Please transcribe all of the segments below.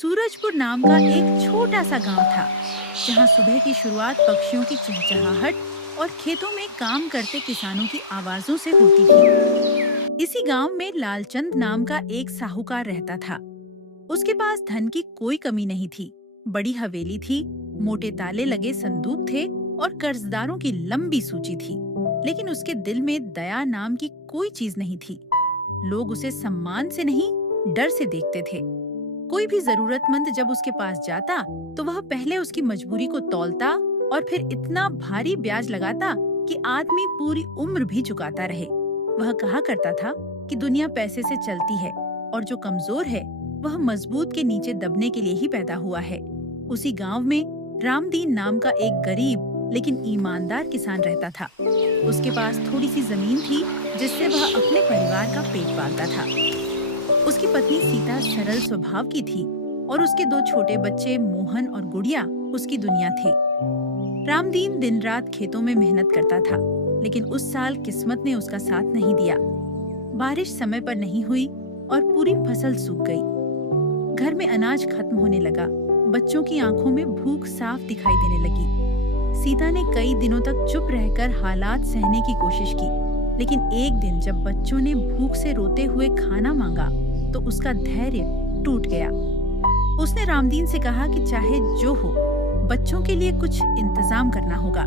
सूरजपुर नाम का एक छोटा सा गांव था, जहां सुबह की शुरुआत पक्षियों की चहचहाहट और खेतों में काम करते किसानों की आवाजों से होती थी। इसी गांव में लालचंद नाम का एक साहूकार रहता था। उसके पास धन की कोई कमी नहीं थी। बड़ी हवेली थी, मोटे ताले लगे संदूक थे और कर्जदारों की लंबी सूची थी। लेकिन उसके दिल में दया नाम की कोई चीज नहीं थी। लोग उसे सम्मान से नहीं, डर से देखते थे। कोई भी जरूरतमंद जब उसके पास जाता तो वह पहले उसकी मजबूरी को तौलता और फिर इतना भारी ब्याज लगाता कि आदमी पूरी उम्र भी चुकाता रहे। वह कहा करता था कि दुनिया पैसे से चलती है और जो कमजोर है वह मजबूत के नीचे दबने के लिए ही पैदा हुआ है। उसी गांव में रामदीन नाम का एक गरीब लेकिन ईमानदार किसान रहता था। उसके पास थोड़ी सी जमीन थी जिससे वह अपने परिवार का पेट पालता था। उसकी पत्नी सीता सरल स्वभाव की थी और उसके दो छोटे बच्चे मोहन और गुड़िया उसकी दुनिया थे। रामदीन दिन रात खेतों में मेहनत करता था, लेकिन उस साल किस्मत ने उसका साथ नहीं दिया। बारिश समय पर नहीं हुई और पूरी फसल सूख गई। घर में अनाज खत्म होने लगा। बच्चों की आंखों में भूख साफ दिखाई देने लगी। सीता ने कई दिनों तक चुप रहकर हालात सहने की कोशिश की, लेकिन एक दिन जब बच्चों ने भूख से रोते हुए खाना मांगा तो उसका धैर्य टूट गया। उसने रामदीन से कहा कि चाहे जो हो, बच्चों के लिए कुछ इंतजाम करना होगा।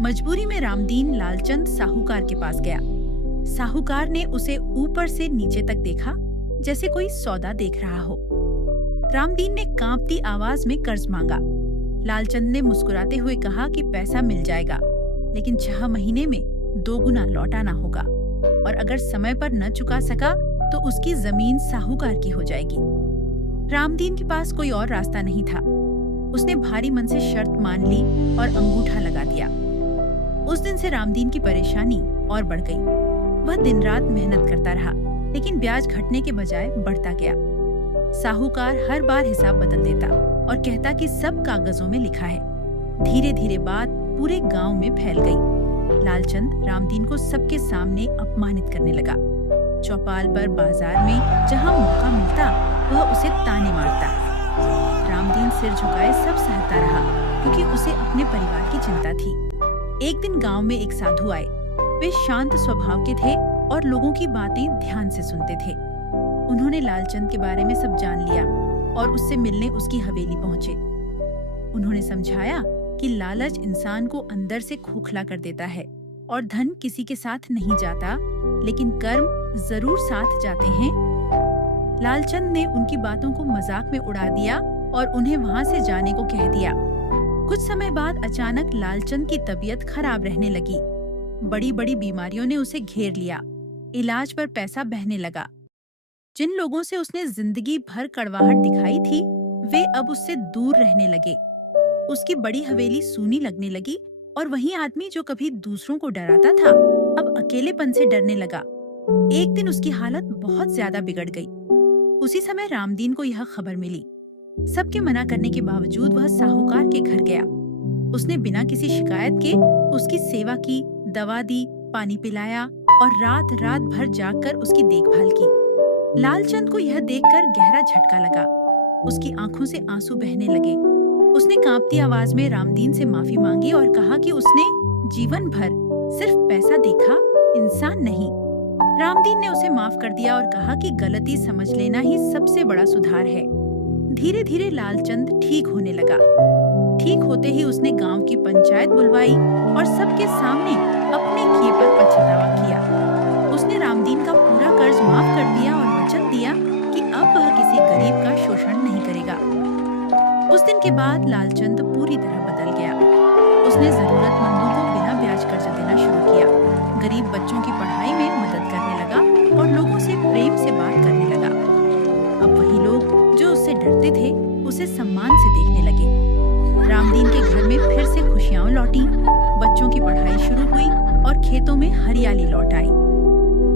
मजबूरी में रामदीन लालचंद साहूकार के पास गया। साहूकार ने उसे ऊपर से नीचे तक देखा, जैसे कोई सौदा देख रहा हो। रामदीन ने कांपती आवाज में कर्ज मांगा। लालचंद ने मुस्कुराते हुए कहा कि पैसा मिल जाएगा, लेकिन 6 महीने में 2 गुना लौटाना होगा, और अगर समय पर न चुका सका तो उसकी जमीन साहूकार की हो जाएगी। रामदीन के पास कोई और रास्ता नहीं था। उसने भारी मन से शर्त मान ली और अंगूठा लगा दिया। उस दिन से रामदीन की परेशानी और बढ़ गई। वह दिन रात मेहनत करता रहा, लेकिन ब्याज घटने के बजाय बढ़ता गया। साहूकार हर बार हिसाब बदल देता और कहता कि सब कागजों में लिखा है। धीरे धीरे बात पूरे गांव में फैल गई। लालचंद रामदीन को सबके सामने अपमानित करने लगा। चौपाल पर, बाजार में जहां मौका मिलता वह उसे ताने मारता। रामदीन सिर झुकाए सब सहता रहा, क्योंकि उसे अपने परिवार की चिंता थी। एक दिन गांव में एक साधु आए। वे शांत स्वभाव के थे और लोगों की बातें ध्यान से सुनते थे। उन्होंने लालचंद के बारे में सब जान लिया और उससे मिलने उसकी हवेली पहुंचे। उन्होंने समझाया कि लालच इंसान को अंदर से खोखला कर देता है और धन किसी के साथ नहीं जाता, लेकिन कर्म जरूर साथ जाते हैं। लालचंद ने उनकी बातों को मजाक में उड़ा दिया और उन्हें वहां से जाने को कह दिया। कुछ समय बाद अचानक लालचंद की तबीयत खराब रहने लगी। बड़ी बड़ी बीमारियों ने उसे घेर लिया। इलाज पर पैसा बहने लगा। जिन लोगों से उसने जिंदगी भर कड़वाहट दिखाई थी, वे अब उससे दूर रहने लगे। उसकी बड़ी हवेली सूनी लगने लगी और वही आदमी जो कभी दूसरों को डराता था, अब अकेलेपन से डरने लगा। एक दिन उसकी हालत बहुत ज्यादा बिगड़ गई। उसी समय रामदीन को यह खबर मिली। सबके मना करने के बावजूद वह साहूकार के घर गया। उसने बिना किसी शिकायत के उसकी सेवा की, दवा दी, पानी पिलाया और रात रात भर जागकर उसकी देखभाल की। लालचंद को यह देखकर गहरा झटका लगा। उसकी आंखों से आंसू बहने लगे। उसने कांपती आवाज में रामदीन से माफी मांगी और कहा कि उसने जीवन भर सिर्फ पैसा देखा, इंसान नहीं। रामदीन ने उसे माफ कर दिया और कहा कि गलती समझ लेना ही सबसे बड़ा सुधार है। धीरे धीरे लालचंद ठीक होने लगा। ठीक होते ही उसने गांव की पंचायत बुलवाई और सबके सामने अपने किए पर पछतावा किया। उसने रामदीन का पूरा कर्ज माफ कर दिया और वचन दिया कि अब वह किसी गरीब का शोषण नहीं करेगा। उस दिन के बाद लालचंद पूरी तरह बदल गया। उसने जरूरतमंदों को बिना ब्याज कर्ज देना शुरू किया। गरीब बच्चों की पढ़ाई में मदद करने लगा और लोगों से प्रेम से बात करने लगा। अब वही लोग जो उससे डरते थे, उसे सम्मान से देखने लगे। रामदीन के घर में फिर से खुशियां लौटी। बच्चों की पढ़ाई शुरू हुई और खेतों में हरियाली लौट आई।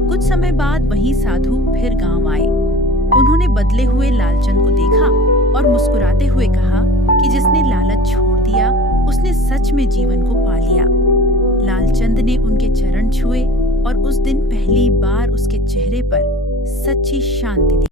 कुछ समय बाद वही साधु फिर गांव आए। उन्होंने बदले हुए लालचंद को देखा और मुस्कुराते हुए कहा कि जिसने लालच छोड़ दिया, उसने सच में जीवन को पा लिया। लालचंद ने उनके चरण छुए और उस दिन पहली बार उसके चेहरे पर सच्ची शांति दिखी।